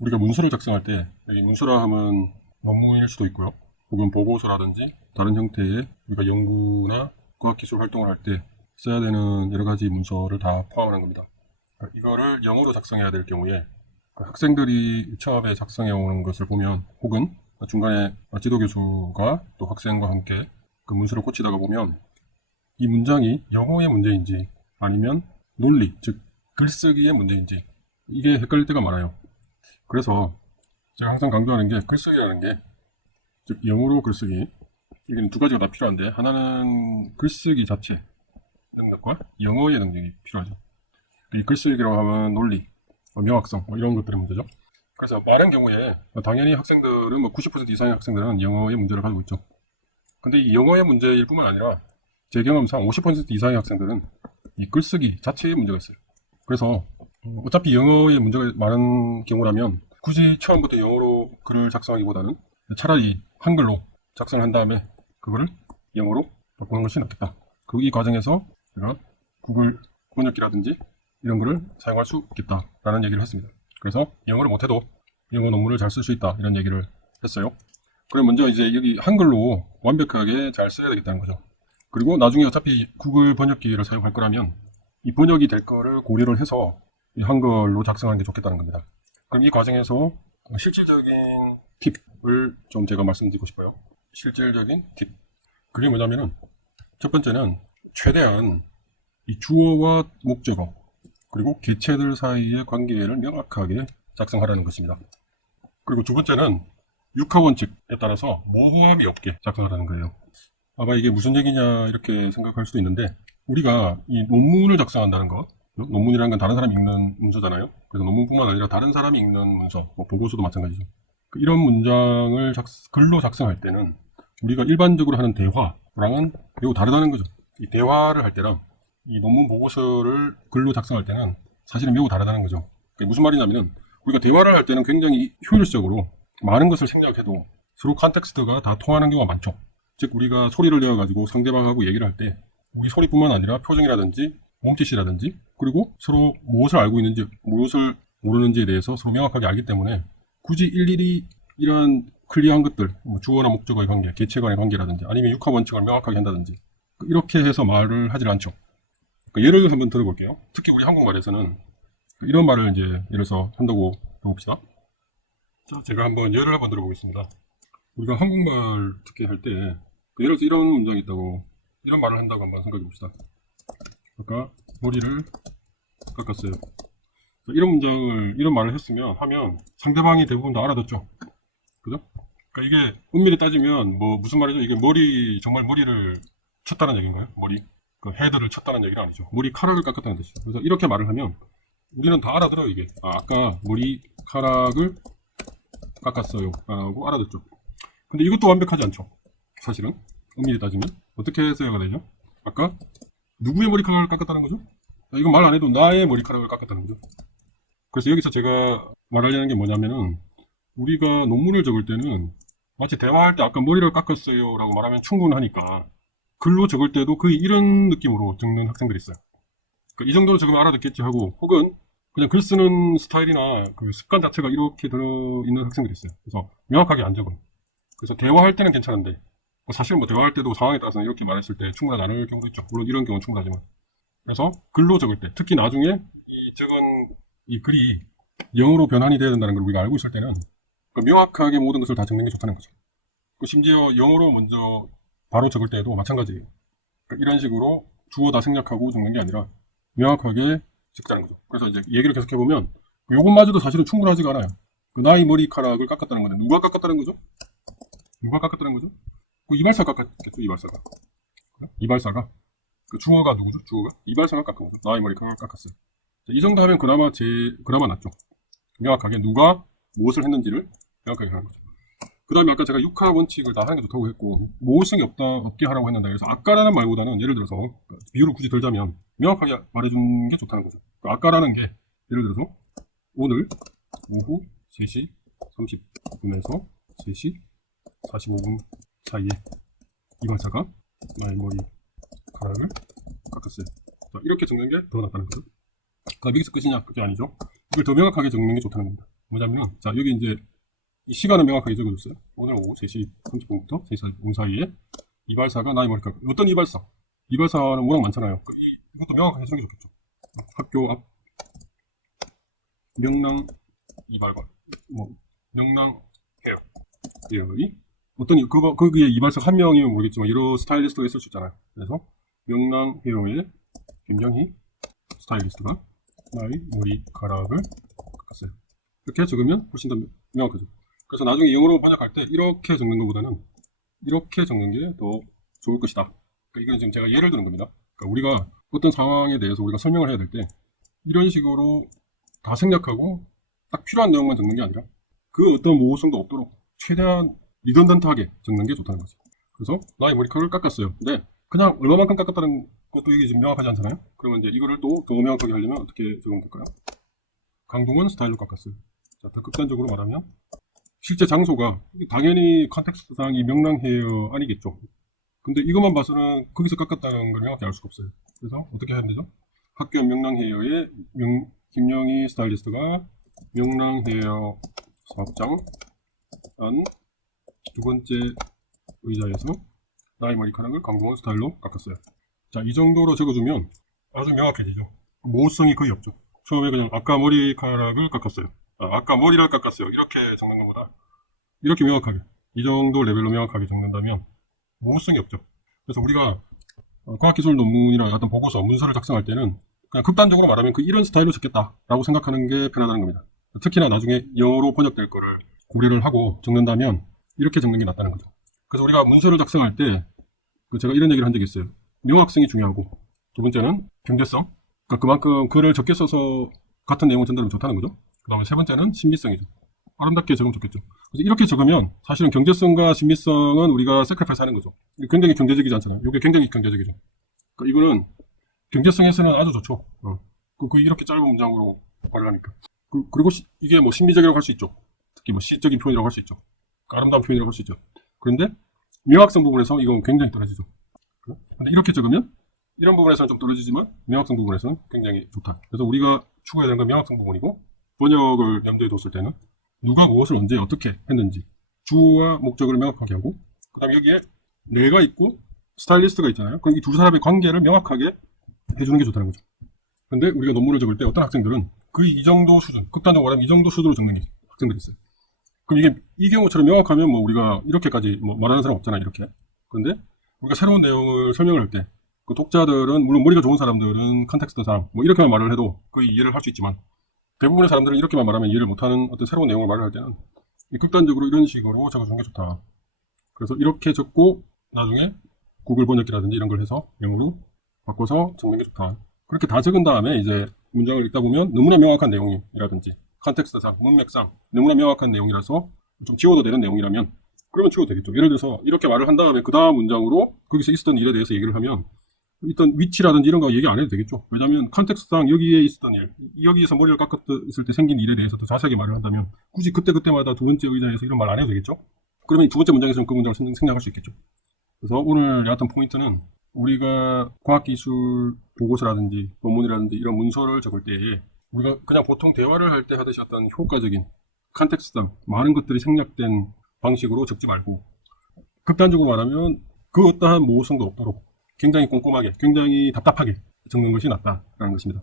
우리가 문서를 작성할 때 여기 문서라 하면 논문일 수도 있고요. 혹은 보고서라든지 다른 형태의 우리가 연구나 과학기술 활동을 할 때 써야 되는 여러 가지 문서를 다 포함하는 겁니다. 이거를 영어로 작성해야 될 경우에 학생들이 처음에 작성해 오는 것을 보면 혹은 중간에 지도교수가 또 학생과 함께 그 문서를 고치다가 보면 이 문장이 영어의 문제인지 아니면 논리, 즉 글쓰기의 문제인지 이게 헷갈릴 때가 많아요. 그래서 제가 항상 강조하는 게 글쓰기라는 게 즉 영어로 글쓰기 여기는 두 가지가 다 필요한데 하나는 글쓰기 자체 능력과 영어의 능력이 필요하죠. 이 글쓰기라고 하면 논리, 명확성 이런 것들의 문제죠. 그래서 많은 경우에 당연히 학생들은 90% 이상의 학생들은 영어의 문제를 가지고 있죠. 근데 이 영어의 문제일 뿐만 아니라 제 경험상 50% 이상의 학생들은 이 글쓰기 자체의 문제가 있어요. 그래서 어차피 영어의 문제가 많은 경우라면 굳이 처음부터 영어로 글을 작성하기보다는 차라리 한글로 작성을 한 다음에 그거를 영어로 바꾸는 것이 낫겠다. 이 과정에서 제가 구글 번역기라든지 이런 거를 사용할 수 있겠다라는 얘기를 했습니다. 그래서 영어를 못해도 영어 논문을 잘 쓸 수 있다 이런 얘기를 했어요. 그럼 먼저 이제 여기 한글로 완벽하게 잘 써야 되겠다는 거죠. 그리고 나중에 어차피 구글 번역기를 사용할 거라면 이 번역이 될 거를 고려를 해서 이 한글로 작성하는 게 좋겠다는 겁니다. 그럼 이 과정에서 실질적인 팁을 좀 제가 말씀드리고 싶어요. 실질적인 팁. 그게 뭐냐면은 첫 번째는 최대한 이 주어와 목적어 그리고 개체들 사이의 관계를 명확하게 작성하라는 것입니다. 그리고 두 번째는 육하 원칙에 따라서 모호함이 없게 작성하라는 거예요. 아마 이게 무슨 얘기냐 이렇게 생각할 수도 있는데 우리가 이 논문을 작성한다는 것 논문이라는 건 다른 사람이 읽는 문서잖아요. 그래서 논문뿐만 아니라 다른 사람이 읽는 문서, 보고서도 마찬가지죠. 이런 문장을 글로 작성할 때는 우리가 일반적으로 하는 대화랑은 매우 다르다는 거죠. 이 대화를 할 때랑 이 논문 보고서를 글로 작성할 때는 사실은 매우 다르다는 거죠. 그게 무슨 말이냐면은 우리가 대화를 할 때는 굉장히 효율적으로 많은 것을 생략해도 서로 컨텍스트가 다 통하는 경우가 많죠. 즉 우리가 소리를 내어가지고 상대방하고 얘기를 할 때 우리 소리뿐만 아니라 표정이라든지 몸짓이라든지 그리고 서로 무엇을 알고 있는지 무엇을 모르는지에 대해서 서로 명확하게 알기 때문에 굳이 일일이 이러한 클리어한 것들 주어나 목적어의 관계, 개체 간의 관계라든지 아니면 육하 원칙을 명확하게 한다든지 이렇게 해서 말을 하질 않죠. 예를 한번 들어볼게요. 특히 우리 한국말에서는 이런 말을 이제 예를 들어서 한다고 해봅시다. 자, 제가 예를 한번 들어보겠습니다. 우리가 한국말 특히 할 때 예를 들어서 이런 문장이 있다고 이런 말을 한다고 한번 생각해 봅시다. 아까 머리를 깎았어요. 이런 문장을 이런 말을 하면 상대방이 대부분 다 알아듣죠. 그죠? 그러니까 이게 엄밀히 따지면 무슨 말이죠? 이게 정말 머리를 쳤다는 얘기인가요? 그 헤드를 쳤다는 얘기는 아니죠. 머리카락을 깎았다는 뜻이죠. 그래서 이렇게 말을 하면 우리는 다 알아들어요. 이게 아까 머리카락을 깎았어요 라고 알아듣죠. 근데 이것도 완벽하지 않죠. 사실은 엄밀히 따지면 어떻게 써야 되죠? 아까 누구의 머리카락을 깎았다는 거죠? 이건 말 안 해도 나의 머리카락을 깎았다는 거죠. 그래서 여기서 제가 말하려는 게 뭐냐면은 우리가 논문을 적을 때는 마치 대화할 때 아까 머리를 깎았어요 라고 말하면 충분하니까 글로 적을 때도 거의 이런 느낌으로 적는 학생들이 있어요. 그러니까 이 정도로 적으면 알아듣겠지 하고 혹은 그냥 글 쓰는 스타일이나 그 습관 자체가 이렇게 들어있는 학생들이 있어요. 그래서 명확하게 안 적어요. 그래서 대화할 때는 괜찮은데 사실 대화할 때도 상황에 따라서는 이렇게 말했을 때 충분하지 않을 경우도 있죠. 물론 이런 경우는 충분하지만 그래서 글로 적을 때 특히 나중에 이 적은 이 글이 영어로 변환이 되어야 된다는 걸 우리가 알고 있을 때는 명확하게 모든 것을 다 적는 게 좋다는 거죠. 심지어 영어로 먼저 바로 적을 때도 마찬가지예요. 이런 식으로 주어 다 생략하고 적는 게 아니라 명확하게 적자는 거죠. 그래서 이제 얘기를 계속 해보면 이것마저도 사실은 충분하지가 않아요. 나의 머리카락을 깎았다는 건데 누가 깎았다는 거죠? 누가 깎았다는 거죠? 이발사가 깎았겠죠. 이발사가 주어가 누구죠? 주어가 이발사가 깎은 거죠. 나의 머리카락을 깎았어요. 이 정도 하면 그나마 낫죠. 명확하게 누가 무엇을 했는지를 명확하게 하는 거죠. 그 다음에 아까 제가 육하 원칙을 다 하는 게 좋다고 했고 모호성이 없게 하라고 했는데 그래서 아까라는 말보다는 예를 들어서 비유를 굳이 들자면 명확하게 말해주는 게 좋다는 거죠. 아까라는 게 예를 들어서 오늘 오후 3시 30분에서 3시 45분 사이에 이발사가 나의 머리카락을 깎았어요. 이렇게 적는 게 더 낫다는 거죠. 그럼 여기서 끝이냐? 그게 아니죠. 이걸 더 명확하게 적는 게 좋다는 겁니다. 뭐냐면은, 자, 여기 이제 이 시간은 명확하게 적어줬어요. 오늘 오후 3시 30분부터 3시 45분 사이에 이발사가 나의 머리카락. 어떤 이발사? 이발사는 워낙 많잖아요. 이것도 명확하게 해주는 게 좋겠죠. 학교 앞 명랑 이발관, 뭐 명랑 헤어의 어떤 거기에 이발사 한 명이면 모르겠지만 여러 스타일리스트가 있을 수 있잖아요. 그래서 명랑 헤어의 김정희 스타일리스트가 나의 머리카락을 깎았어요. 이렇게 적으면 훨씬 더 명확하죠. 그래서 나중에 영어로 번역할 때 이렇게 적는 것보다는 이렇게 적는 게 더 좋을 것이다. 그러니까 이건 지금 제가 예를 드는 겁니다. 그러니까 우리가 어떤 상황에 대해서 우리가 설명을 해야 될 때 이런 식으로 다 생략하고 딱 필요한 내용만 적는 게 아니라 그 어떤 모호성도 없도록 최대한 리던던트하게 적는 게 좋다는 거죠. 그래서 나의 머리카락을 깎았어요. 근데 그냥 얼마만큼 깎았다는 것도 이게 지금 명확하지 않잖아요. 그러면 이제 이거를 또 더 명확하게 하려면 어떻게 적으면 될까요? 강동원 스타일로 깎았어요. 자, 더 극단적으로 말하면 실제 장소가 당연히 컨텍스트상 이 명랑 헤어 아니겠죠. 근데 이것만 봐서는 거기서 깎았다는 걸 명확히 알 수가 없어요. 그래서 어떻게 하면 되죠? 학교 명랑 헤어의 김영희 스타일리스트가 명랑 헤어 사업장 안 두 번째 의자에서 나의 머리카락을 강동원 스타일로 깎았어요. 자, 이 정도로 적어주면 아주 명확해지죠. 모호성이 거의 없죠. 처음에 그냥 아까 머리카락을 깎았어요. 아까 머리를 깎았어요. 이렇게 적는 것보다 이렇게 명확하게 이 정도 레벨로 명확하게 적는다면 모호성이 없죠. 그래서 우리가 과학기술 논문이나 어떤 보고서, 문서를 작성할 때는 그냥 극단적으로 말하면 이런 스타일로 적겠다라고 생각하는 게 편하다는 겁니다. 특히나 나중에 영어로 번역될 거를 고려를 하고 적는다면 이렇게 적는 게 낫다는 거죠. 그래서 우리가 문서를 작성할 때 제가 이런 얘기를 한 적이 있어요. 명확성이 중요하고 두 번째는 경제성. 그러니까 그만큼 글을 적게 써서 같은 내용을 전달하면 좋다는 거죠. 그 다음에 세 번째는 신비성이죠. 아름답게 적으면 좋겠죠. 그래서 이렇게 적으면 사실은 경제성과 신비성은 우리가 세크리파이스 하는 거죠. 굉장히 경제적이지 않잖아요. 이게 굉장히 경제적이죠. 그러니까 이거는 경제성에서는 아주 좋죠. 이렇게 짧은 문장으로 말을 하니까. 그리고 이게 뭐 신비적이라고 할 수 있죠. 특히 뭐 시적인 표현이라고 할 수 있죠. 아름다운 표현이라고 할 수 있죠. 그런데 명확성 부분에서 이건 굉장히 떨어지죠. 근데 이렇게 적으면 이런 부분에서는 좀 떨어지지만 명확성 부분에서는 굉장히 좋다. 그래서 우리가 추구해야 되는 건 명확성 부분이고 번역을 염두에 뒀을 때는 누가 무엇을 언제 어떻게 했는지 주어와 목적을 명확하게 하고 그 다음에 여기에 내가 있고 스타일리스트가 있잖아요. 그럼 이 두 사람의 관계를 명확하게 해주는 게 좋다는 거죠. 근데 우리가 논문을 적을 때 어떤 학생들은 거의 이 정도 수준, 극단적으로 말하면 이 정도 수준으로 적는 게 학생들이 있어요. 그럼 이게 이 경우처럼 명확하면 뭐 우리가 이렇게까지 뭐 말하는 사람 없잖아요. 이렇게. 근데 우리가 새로운 내용을 설명을 할 때 그 독자들은 물론 머리가 좋은 사람들은 컨텍스트상 뭐 이렇게만 말을 해도 거의 이해를 할 수 있지만 대부분의 사람들은 이렇게만 말하면 이해를 못하는 어떤 새로운 내용을 말을 할 때는 극단적으로 이런 식으로 적어주는 게 좋다. 그래서 이렇게 적고 나중에 구글 번역기라든지 이런 걸 해서 영어로 바꿔서 적는 게 좋다. 그렇게 다 적은 다음에 이제 문장을 읽다 보면 너무나 명확한 내용이라든지 컨텍스트상, 문맥상 너무나 명확한 내용이라서 좀 지워도 되는 내용이라면 그러면 지워도 되겠죠. 예를 들어서 이렇게 말을 한 다음에 그 다음 문장으로 거기서 있었던 일에 대해서 얘기를 하면 일단 위치라든지 이런 거 얘기 안 해도 되겠죠. 왜냐하면 컨텍스트상 여기에 있었던 일, 여기에서 머리를 깎았을 때 생긴 일에 대해서 더 자세하게 말을 한다면 굳이 그때마다 두 번째 의자에서 이런 말 안 해도 되겠죠. 그러면 이 두 번째 문장에서는 그 문장을 생략할 수 있겠죠. 그래서 오늘 나왔던 포인트는 우리가 과학기술 보고서라든지 논문이라든지 이런 문서를 적을 때에 우리가 그냥 보통 대화를 할 때 하듯이 어떤 효과적인 컨텍스트상 많은 것들이 생략된 방식으로 적지 말고 극단적으로 말하면 그 어떠한 모호성도 없도록 굉장히 꼼꼼하게, 굉장히 답답하게 적는 것이 낫다라는 것입니다.